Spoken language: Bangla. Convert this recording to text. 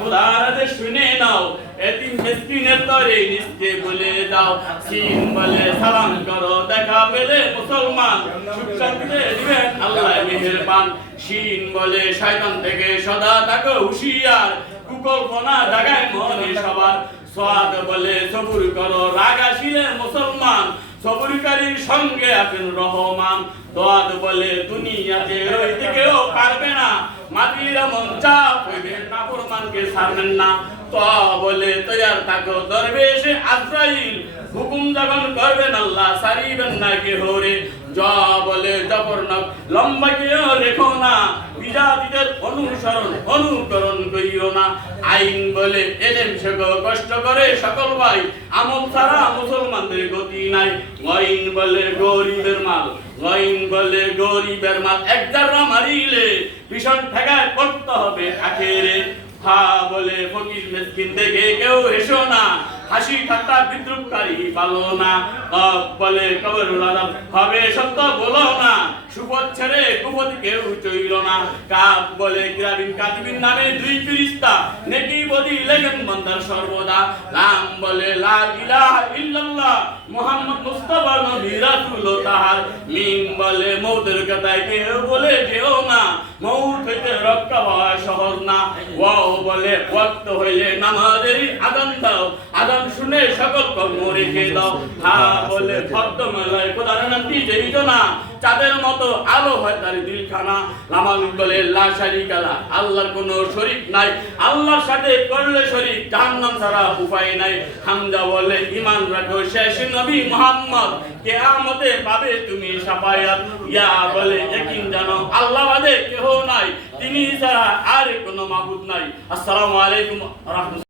খোদার আদেশ শুনে নাও এতিম মিসকিনের তরে নিচে বলে দাও সিন বলে সালাম করো দেখা পেলে মুসলমান সুখ শান্তিতে দিবেন আল্লাহ মেহেরবান শিন বলে শয়তান থেকে সদা থাকো হুঁশিয়ার কুকল্পনা জাগায় মনে সবার সাদ বলে সবুর করো রাগ আসিলে মুসলমান সবুরকারীর সঙ্গে আছেন রহমান দোয়াদ বলে দুনিয়াতে রইতে কেউ পারবে না মাটির এমন চাপ হইবে নাফরমানকে ছাড়বেন না তো বলে তৈয়ার থাকো দরবেশ আজরাইল হুকুম যখন করবেন আল্লাহ সারিবেন না কেহ রে যা বলে জবরনাক লম্বা কেউ রেখো না বিজাতিদের অনুকরণ করিও না আইন বলে এলেম শেখো কষ্ট করে সকল ভাই আমল ছাড়া মুসলমানদের গতি নাই আইন বলে গরিবের মাল আইন বলে গরিবের মাল এক জাররা মারিলে ভীষণ ঠেকায় পড়তে হবে আখেরে হা বলে ফকির মিসকিন দেখে কেউ এসো না হাসি ঠাট্টা বিদ্রুপকারী পালো না বলে কবরুল আদম হবে সত্য বলো না সুপথ ছেড়ে কুপথ কেউ চইল না কাব বলে কিরাবিন কাতিবিন নামে দুই ফেরেশতা নেকি বদি লেখেন বান্দার সর্বদা নাম বলে লা ইলাহা ইল্লাল্লাহ মুহাম্মদ মুস্তাফা নবী রাসূল তাহার মিম বলে মওতের কথায় কেউ বলে যেও না মওত হইতে রক্ষা পাওয়া সহজ না ওয়াও বলে ওয়াক্ত হইলে নামাজের আযান দাও আযান শুনে সকল কর্ম রেখে দাও হা বলে ফর্দ মেলায় খোদার নাম দিয়েই তো না চাঁদের মতো আলো হয় তার দিলখানা নামাজ বলে লা শারিকা লা আল্লাহর কোনো শরীক নাই আল্লাহর সাথে করলে শরীক জাহান্নাম ছাড়া উপায় নাই হামদা বলে ঈমান রাখো শেষ নবী মুহাম্মদ কিয়ামতে পাবে তুমি শাফায়াত ইয়া বলে ইয়াকিন জানো আল্লাহ বাদে কেউ নাই তিনি ছাড়া আর কোনো মাবুদ নাই আসসালামু আলাইকুম ওয়া রাহমাতুল্লাহ।